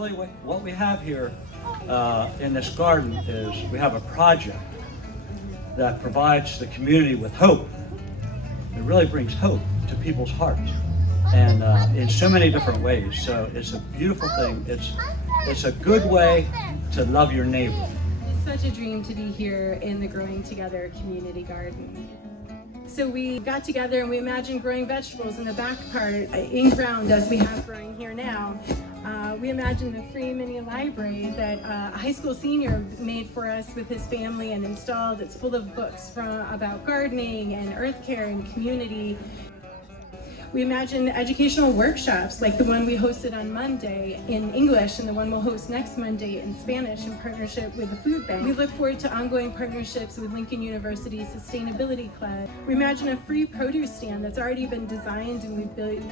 really what we have here in this garden is we have a project that provides the community with hope. It really brings hope to people's hearts, and in so many different ways. So it's a beautiful thing. It's a good way to love your neighbor. It's such a dream to be here in the Growing Together community garden. So we got together and we imagined growing vegetables in the back part, in ground as we have growing here now. We imagined a free mini library that a high school senior made for us with his family and installed. It's full of books about gardening and earth care and community. We imagine educational workshops like the one we hosted on Monday in English and the one we'll host next Monday in Spanish in partnership with the Food Bank. We look forward to ongoing partnerships with Lincoln University Sustainability Club. We imagine a free produce stand that's already been designed and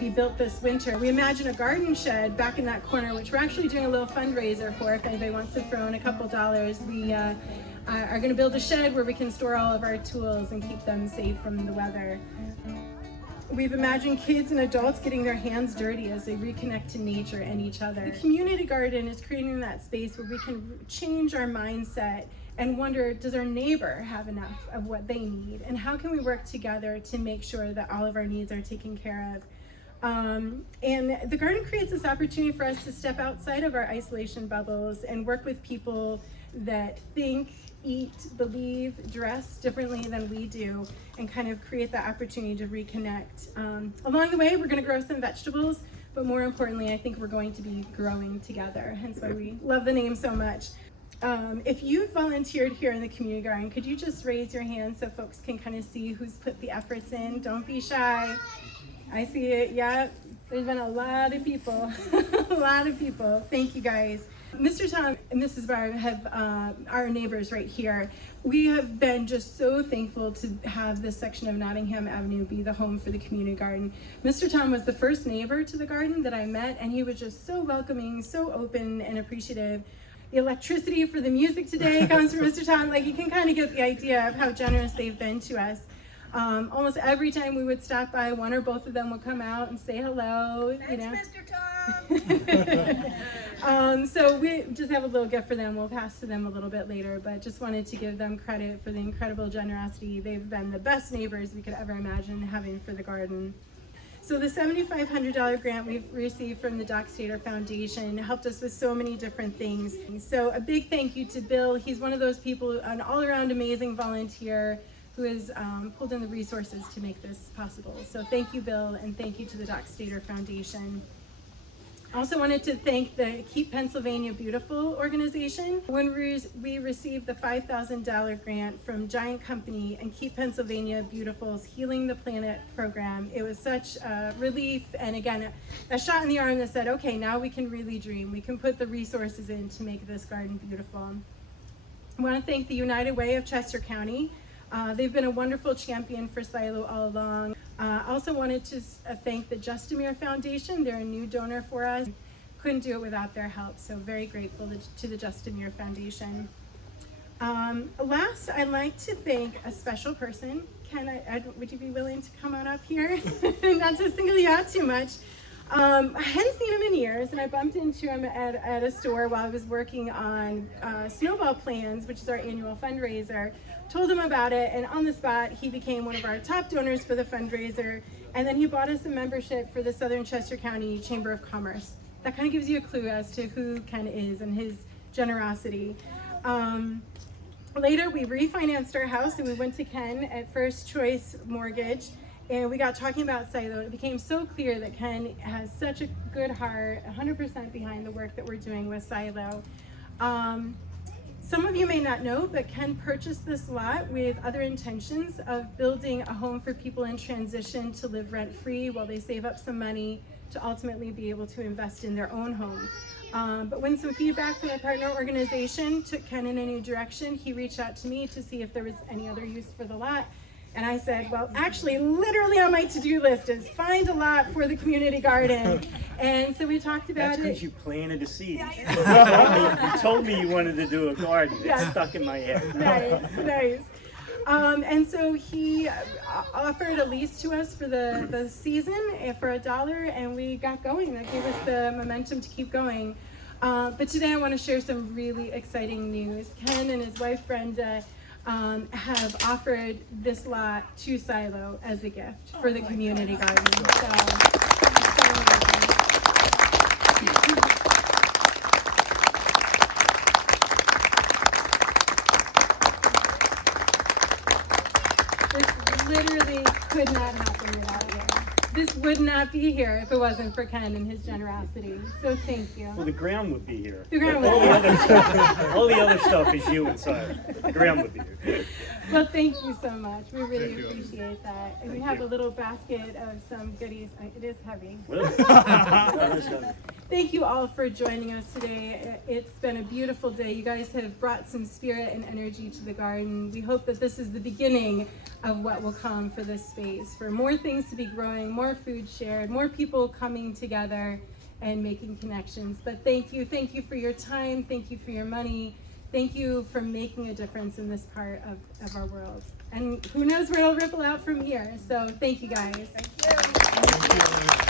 we built this winter. We imagine a garden shed back in that corner, which we're actually doing a little fundraiser for if anybody wants to throw in a couple dollars. We are going to build a shed where we can store all of our tools and keep them safe from the weather. We've imagined kids and adults getting their hands dirty as they reconnect to nature and each other. The community garden is creating that space where we can change our mindset and wonder, does our neighbor have enough of what they need? And how can we work together to make sure that all of our needs are taken care of? And the garden creates this opportunity for us to step outside of our isolation bubbles and work with people that think, eat, believe, dress differently than we do, and kind of create that opportunity to reconnect. Along the way, we're going to grow some vegetables, but more importantly, I think we're going to be growing together, hence why we love the name so much. If you've volunteered here in the community garden, could you just raise your hand so folks can kind of see who's put the efforts in? Don't be shy. I see it. Yeah, there's been a lot of people, a lot of people. Thank you guys. Mr. Tom and Mrs. Barr have our neighbors right here. We have been just so thankful to have this section of Nottingham Avenue be the home for the community garden. Mr. Tom was the first neighbor to the garden that I met, and he was just so welcoming, so open and appreciative. The electricity for the music today comes from Mr. Tom. Like, you can kind of get the idea of how generous they've been to us. Almost every time we would stop by, one or both of them would come out and say hello. Thanks, you know. Mr. Tom. So we just have a little gift for them. We'll pass to them a little bit later, but just wanted to give them credit for the incredible generosity. They've been the best neighbors we could ever imagine having for the garden. So the $7,500 grant we've received from the Doc Stater Foundation helped us with so many different things. So a big thank you to Bill. He's one of those people, an all-around amazing volunteer who has pulled in the resources to make this possible. So thank you, Bill, and thank you to the Doc Stater Foundation. I also wanted to thank the Keep Pennsylvania Beautiful organization. When we received the $5,000 grant from Giant Company and Keep Pennsylvania Beautiful's Healing the Planet program, it was such a relief, and again, a shot in the arm that said, okay, now we can really dream. We can put the resources in to make this garden beautiful. I want to thank the United Way of Chester County. They've been a wonderful champion for Silo all along. I also wanted to thank the Justamere Foundation. They're a new donor for us. Couldn't do it without their help, so very grateful to the Justamere Foundation. Last, I'd like to thank a special person. Ken, would you be willing to come on up here? Not to single you out too much. I hadn't seen him in years, and I bumped into him at a store while I was working on Snowball Plans, which is our annual fundraiser. Told him about it, and on the spot, he became one of our top donors for the fundraiser, and then he bought us a membership for the Southern Chester County Chamber of Commerce. That kind of gives you a clue as to who Ken is and his generosity. Later, we refinanced our house, and we went to Ken at First Choice Mortgage, and we got talking about Silo. It became so clear that Ken has such a good heart, 100% behind the work that we're doing with Silo. Some of you may not know, but Ken purchased this lot with other intentions of building a home for people in transition to live rent-free while they save up some money to ultimately be able to invest in their own home. But when some feedback from a partner organization took Ken in a new direction, he reached out to me to see if there was any other use for the lot. And I said, well, actually, literally on my to-do list is find a lot for the community garden. And so we talked about That's it. because you planted a seed. You told me you wanted to do a garden. Yeah. It's stuck in my head. Nice. And so he offered a lease to us for the season for $1, and we got going. That gave us the momentum to keep going. But today I want to share some really exciting news. Ken and his wife Brenda have offered this lot to Silo as a gift for the community garden. So this literally could not happen without you. This would not be here if it wasn't for Ken and his generosity. So thank you. Well, the ground would be here. The ground would all be the here. other stuff, all the other stuff is you inside. The ground would be here. Well, thank you so much. We really appreciate that. And we have a little basket of some goodies. It is heavy. Thank you all for joining us today. It's been a beautiful day. You guys have brought some spirit and energy to the garden. We hope that this is the beginning of what will come for this space, for more things to be growing, more food shared, more people coming together and making connections. But thank you for your time. Thank you for your money. Thank you for making a difference in this part of our world. And who knows where it'll ripple out from here. So thank you guys. Thank you.